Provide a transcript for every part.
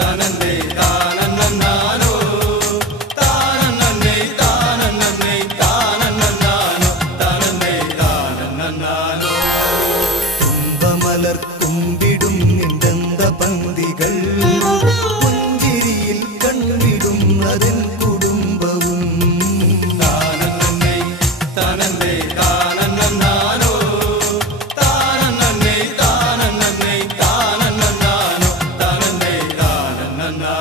താനന്നേ താനന്നോ താനന്നേ താനന്നേ താനന്നോ താനന്നേ താനന്നോ തുമ്പമലർ തുമ്പിടും നിന്ദന്ത പന്തികൾ പുഞ്ചിരിയിൽ കണ്ടിടുന്നതിൻ കുടുംബവും താനന്നേ താനന്നേ താനന്നോ താനന്നേ താനന്നേ താനന്നോ താനന്നേ താനന്നോ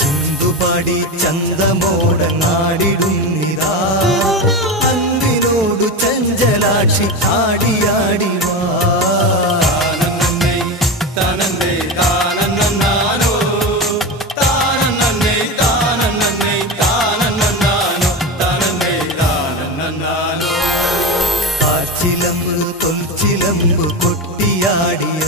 ചിന്തുപാടി ചന്തമോടങ്ങാടിടുന്നിതാ അന്തിനോടു ചഞ്ചലാക്ഷി ആടിയാടിവാ താനന്നേ താനന്നേ താനന്നോ താനന്നേ താനന്നേ താനന്നോ താനന്നേ താനന്നോ കാച്ചിലമ്പ് തൊൽച്ചിലമ്പ് കൊട്ടിയാടിയ